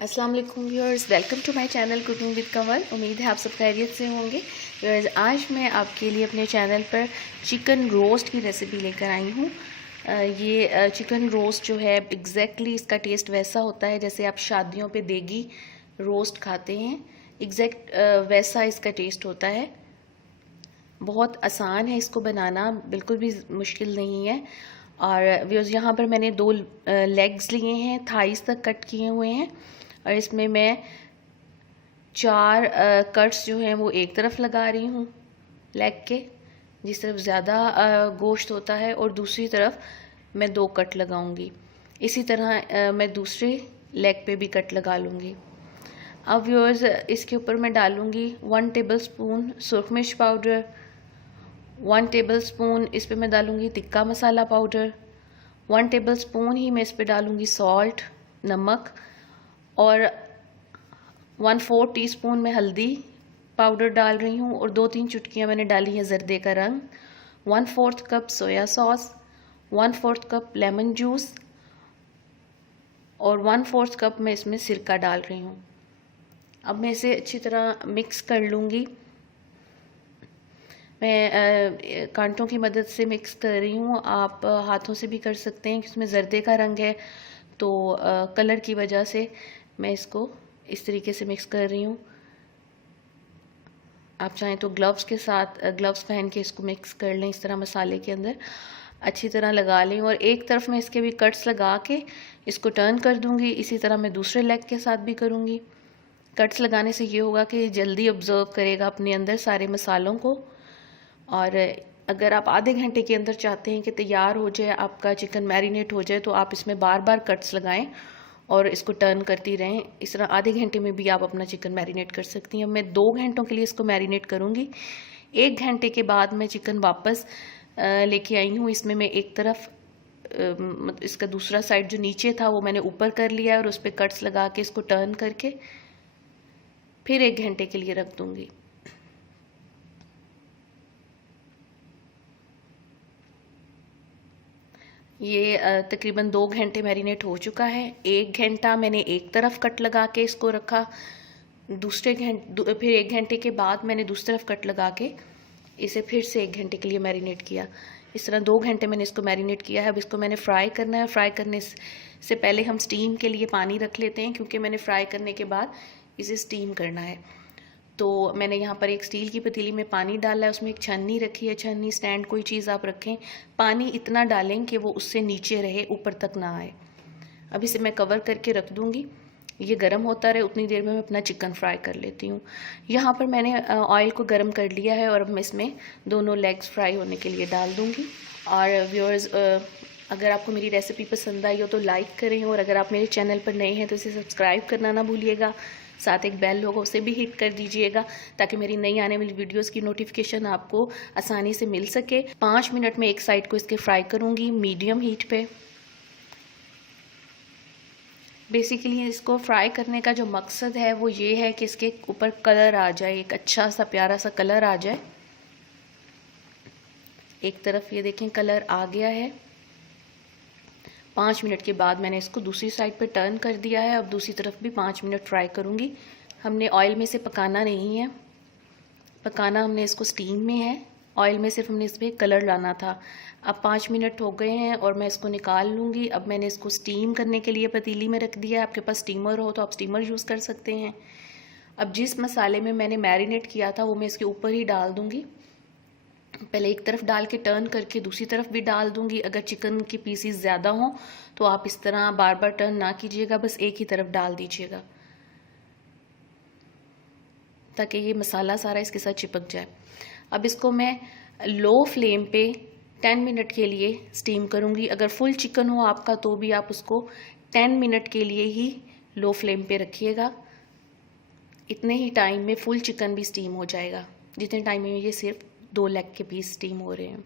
अस्सलाम वालेकुम viewers, welcome to my channel cooking with Kanwal. उम्मीद है आप सब खैरियत से होंगे। व्यूअर्स, आज मैं आपके लिए अपने चैनल पर चिकन रोस्ट की रेसिपी लेकर आई हूँ। ये चिकन रोस्ट जो है एग्जैक्टली इसका टेस्ट वैसा होता है जैसे आप शादियों पे देगी रोस्ट खाते हैं। एग्जैक्ट वैसा इसका टेस्ट होता है। बहुत आसान है इसको बनाना, बिल्कुल भी मुश्किल नहीं है। और व्यूअर्स, यहाँ पर मैंने 2 लेग्स लिए हैं, थाइस तक कट किए हुए हैं। और इसमें मैं 4 कट्स जो हैं वो एक तरफ लगा रही हूँ लेग के, जिस तरफ ज़्यादा गोश्त होता है, और दूसरी तरफ मैं 2 कट लगाऊंगी। इसी तरह मैं दूसरे लेग पे भी कट लगा लूँगी। अब व्यूअर्स, इसके ऊपर मैं डालूँगी 1 टेबलस्पून सुरख मिर्च पाउडर, 1 टेबलस्पून इस पर मैं डालूँगी टिक्का मसाला पाउडर, 1 टेबलस्पून ही मैं इस पर डालूँगी सॉल्ट नमक, और 1/4 टीस्पून में हल्दी पाउडर डाल रही हूँ, और 2-3 चुटकियाँ मैंने डाली हैं ज़र्दे का रंग, 1/4 cup soya sauce, 1/4 cup lemon juice, और 1/4 कप मैं इसमें सिरका डाल रही हूँ। अब मैं इसे अच्छी तरह मिक्स कर लूँगी। मैं कांटों की मदद से मिक्स कर रही हूँ, आप हाथों से भी कर सकते हैं। इसमें ज़र्दे का रंग है तो कलर की वजह से मैं इसको इस तरीके से मिक्स कर रही हूँ। आप चाहें तो ग्लव्स के साथ ग्लव्स पहन के इसको मिक्स कर लें, इस तरह मसाले के अंदर अच्छी तरह लगा लें। और एक तरफ मैं इसके भी कट्स लगा के इसको टर्न कर दूँगी। इसी तरह मैं दूसरे लेग के साथ भी करूँगी। कट्स लगाने से ये होगा कि जल्दी ऑब्ज़र्व करेगा अपने अंदर सारे मसालों को। और अगर आप आधे घंटे के अंदर चाहते हैं कि तैयार हो जाए, आपका चिकन मैरिनेट हो जाए, तो आप इसमें बार बार कट्स लगाएं और इसको टर्न करती रहें। इस तरह आधे घंटे में भी आप अपना चिकन मैरिनेट कर सकती हैं। मैं 2 घंटों के लिए इसको मैरिनेट करूँगी। 1 घंटे के बाद मैं चिकन वापस लेके आई हूँ। इसमें मैं एक तरफ इसका दूसरा साइड जो नीचे था वो मैंने ऊपर कर लिया है, और उस पर कट्स लगा के इसको टर्न करके फिर 1 घंटे के लिए रख दूँगी। ये तकरीबन 2 घंटे मैरिनेट हो चुका है। 1 घंटा मैंने एक तरफ कट लगा के इसको रखा, फिर 1 घंटे के बाद मैंने दूसरी तरफ कट लगा के इसे फिर से 1 घंटे के लिए मैरिनेट किया। इस तरह 2 घंटे मैंने इसको मैरिनेट किया है। अब इसको मैंने फ्राई करना है। फ्राई करने से पहले हम स्टीम के लिए पानी रख लेते हैं, क्योंकि मैंने फ्राई करने के बाद इसे स्टीम करना है। तो मैंने यहाँ पर एक स्टील की पतीली में पानी डाला है, उसमें एक छन्नी रखी है। छन्नी स्टैंड कोई चीज़ आप रखें, पानी इतना डालें कि वो उससे नीचे रहे, ऊपर तक ना आए। अब इसे मैं कवर करके रख दूँगी, ये गर्म होता रहे। उतनी देर में मैं अपना चिकन फ्राई कर लेती हूँ। यहाँ पर मैंने ऑयल को गर्म कर लिया है, और अब मैं इसमें दोनों लेग्स फ्राई होने के लिए डाल दूँगी। और व्यूअर्स, अगर आपको मेरी रेसिपी पसंद आई हो तो लाइक करें, और अगर आप मेरे चैनल पर नए हैं तो इसे सब्सक्राइब करना ना भूलिएगा। साथ एक बेल होगा, उसे भी हिट कर दीजिएगा, ताकि मेरी नई आने वाली वीडियोस की नोटिफिकेशन आपको आसानी से मिल सके। 5 मिनट में एक साइड को इसके फ्राई करूँगी मीडियम हीट पे। बेसिकली इसको फ्राई करने का जो मकसद है वो ये है कि इसके ऊपर कलर आ जाए, एक अच्छा सा प्यारा सा कलर आ जाए। एक तरफ ये देखें कलर आ गया है। 5 मिनट के बाद मैंने इसको दूसरी साइड पे टर्न कर दिया है। अब दूसरी तरफ भी 5 मिनट फ्राई करूँगी। हमने ऑयल में से पकाना नहीं है, पकाना हमने इसको स्टीम में है। ऑयल में सिर्फ हमने इस पर कलर लाना था। अब 5 मिनट हो गए हैं और मैं इसको निकाल लूँगी। अब मैंने इसको स्टीम करने के लिए पतीली में रख दिया है। आपके पास स्टीमर हो तो आप स्टीमर यूज़ कर सकते हैं। अब जिस मसाले में मैंने मैरिनेट किया था वो मैं इसके ऊपर ही डाल दूँगी। पहले एक तरफ डाल के टर्न करके दूसरी तरफ भी डाल दूँगी। अगर चिकन की पीसीस ज़्यादा हों तो आप इस तरह बार बार टर्न ना कीजिएगा, बस एक ही तरफ डाल दीजिएगा, ताकि ये मसाला सारा इसके साथ चिपक जाए। अब इसको मैं लो फ्लेम पे 10 मिनट के लिए स्टीम करूँगी। अगर फुल चिकन हो आपका तो भी आप उसको 10 मिनट के लिए ही लो फ्लेम पे रखिएगा। इतने ही टाइम में फुल चिकन भी स्टीम हो जाएगा, जितने टाइम में ये सिर्फ 2 लेग के पीस स्टीम हो रहे हैं।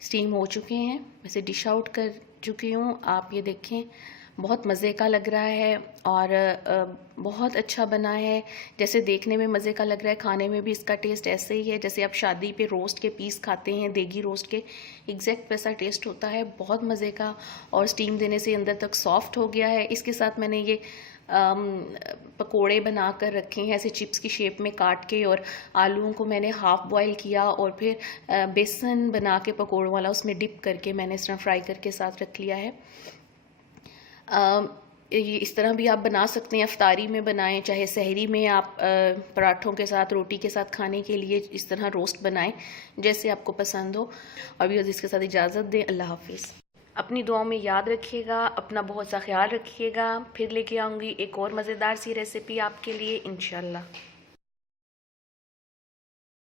स्टीम हो चुके हैं, वैसे डिश आउट कर चुकी हूँ। आप ये देखें बहुत मज़े का लग रहा है और बहुत अच्छा बना है। जैसे देखने में मज़े का लग रहा है, खाने में भी इसका टेस्ट ऐसे ही है जैसे आप शादी पे रोस्ट के पीस खाते हैं, देगी रोस्ट के, एग्जैक्ट वैसा टेस्ट होता है, बहुत मज़े का। और स्टीम देने से अंदर तक सॉफ्ट हो गया है। इसके साथ मैंने ये पकोड़े बना कर रखे हैं ऐसे चिप्स की शेप में काट के, और आलूओं को मैंने हाफ़ बॉयल किया और फिर बेसन बना के पकोड़ों वाला उसमें डिप करके मैंने इस तरह फ्राई करके साथ रख लिया है। ये इस तरह भी आप बना सकते हैं, अफ्तारी में बनाएं, चाहे सहरी में आप पराठों के साथ, रोटी के साथ खाने के लिए इस तरह रोस्ट बनाएं, जैसे आपको पसंद हो। और भी इसके साथ इजाज़त दें, अल्लाह हाफिज़। अपनी दुआओं में याद रखिएगा, अपना बहुत सा ख्याल रखिएगा। फिर लेके आऊँगी एक और मज़ेदार सी रेसिपी आपके लिए इंशाल्लाह।